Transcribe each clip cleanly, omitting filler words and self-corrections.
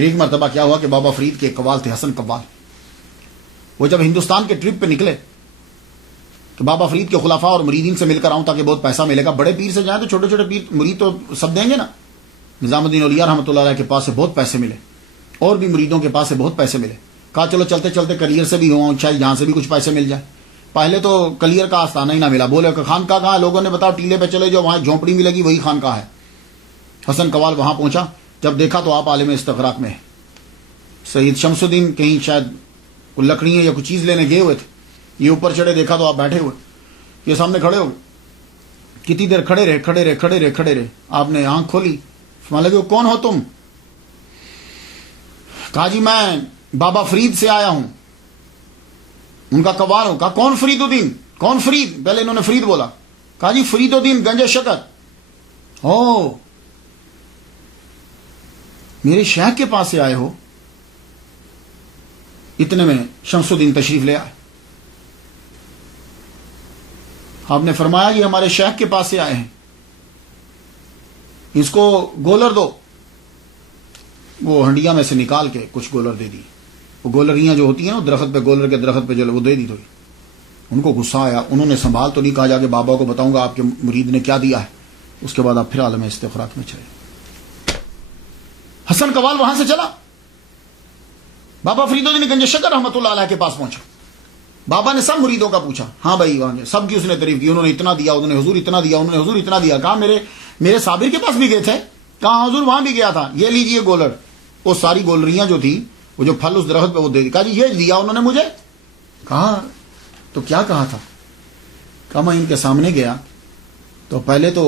پھر ایک مرتبہ کیا ہوا کہ بابا فرید کے ایک قوال تھے، حسن قوال. وہ جب ہندوستان کے ٹرپ پہ نکلے کہ بابا فرید کے خلفاء اور مریدین سے مل کر آؤں تاکہ بہت پیسہ ملے گا. بڑے پیر سے جائیں تو چھوٹے چھوٹے پیر مرید تو سب دیں گے نا. نظام الدین اولیاء رحمۃ اللہ علیہ کے پاس سے بہت پیسے ملے، اور بھی مریدوں کے پاس سے بہت پیسے ملے. کہا چلو چلتے چلتے کلیئر سے بھی ہوں، شاید یہاں سے بھی کچھ پیسے مل جائے. پہلے تو کلیئر کا آستانہ ہی نہ ملا. بولے کہ خانقاہ کہاں؟ لوگوں نے بتاؤ ٹیلے پہ چلے جو وہاں جھونپڑی ملے گی وہی خانقاہ ہے. حسن قوال وہاں پہنچا، جب دیکھا تو آپ عالم استغراق میں ہے. سید شمس الدین کہیں شاید کوئی لکڑیاں یا کچھ چیز لینے گئے ہوئے تھے. یہ اوپر چڑھے، دیکھا تو آپ بیٹھے ہوئے، یہ سامنے کھڑے ہو گئے. کتنی دیر کھڑے رہے. آپ نے آنکھ کھولی، فرمانے لگے کون ہو تم؟ کہا جی میں بابا فرید سے آیا ہوں، ان کا قوال ہوں. کہا کون فرید الدین؟ کون فرید؟ پہلے انہوں نے فرید بولا. کہا جی فرید الدین گنج شکر. او میرے شیخ کے پاس سے آئے ہو؟ اتنے میں شمس الدین تشریف لے آئے. آپ نے فرمایا یہ ہمارے شیخ کے پاس سے آئے ہیں، اس کو گولر دو. وہ ہنڈیا میں سے نکال کے کچھ گولر دے دی. وہ گولریاں جو ہوتی ہیں نا درخت پہ، گولر کے درخت پہ جو وہ دے دی تھوڑی. ان کو غصہ آیا. انہوں نے سنبھال تو نہیں، کہا جا کے بابا کو بتاؤں گا آپ کے مرید نے کیا دیا ہے. اس کے بعد آپ پھر عالم استغراق میں چلے. حسن قوال وہاں سے چلا، بابا فرید الدین گنج شکر رحمۃ اللہ علیہ کے پاس پہنچا. بابا نے سب مریدوں کا پوچھا. ہاں بھائی وہاں سب کی اس نے تعریف کی. انہوں نے اتنا دیا، انہوں نے حضور اتنا دیا، انہوں نے حضور اتنا دیا. کہا میرے صابر کے پاس بھی گئے تھے. کہا حضور وہاں بھی گیا تھا. یہ لیجئے گولر. وہ ساری گولریاں جو تھی، وہ جو پھل اس درخت پہ وہ دے دی. کہا جی یہ دیا انہوں نے مجھے. کہا تو کیا کہا تھا؟ کہا میں ان کے سامنے گیا تو پہلے تو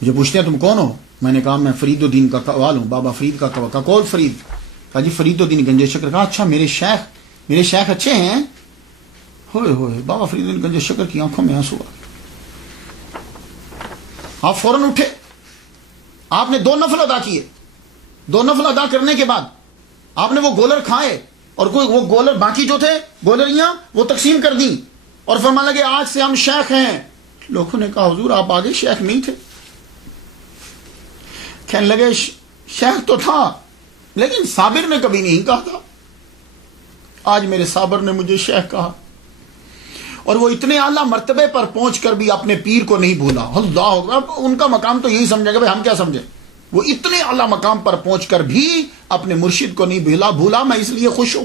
مجھے پوچھتے ہیں تم کون ہو؟ میں نے کہا میں فرید الدین کا قوال ہوں، بابا فرید کا قوال. کہا کون فرید؟ کہا جی فرید الدین گنج شکر. کہا اچھا میرے شیخ اچھے ہیں؟ ہوئے ہوئے بابا فرید الدین گنج شکر کی آنکھوں میں آنسو آ گئے. آپ فوراً اٹھے، آپ نے 2 نفل ادا کیے. 2 نفل ادا کرنے کے بعد آپ نے وہ گولر کھائے، اور کوئی وہ گولر باقی جو تھے گولریاں وہ تقسیم کر دیں، اور فرمانے لگے آج سے ہم شیخ ہیں. لوگوں نے کہا حضور آپ آگے شیخ نہیں تھے. کہنے لگے شیخ تو تھا لیکن صابر نے کبھی نہیں کہا تھا. آج میرے صابر نے مجھے شیخ کہا، اور وہ اتنے اعلیٰ مرتبے پر پہنچ کر بھی اپنے پیر کو نہیں بھولا. اللہ اکبر. ان کا مقام تو یہی سمجھے گا بھائی ہم کیا سمجھیں. وہ اتنے اعلیٰ مقام پر پہنچ کر بھی اپنے مرشد کو نہیں بھولا. میں اس لیے خوش ہوں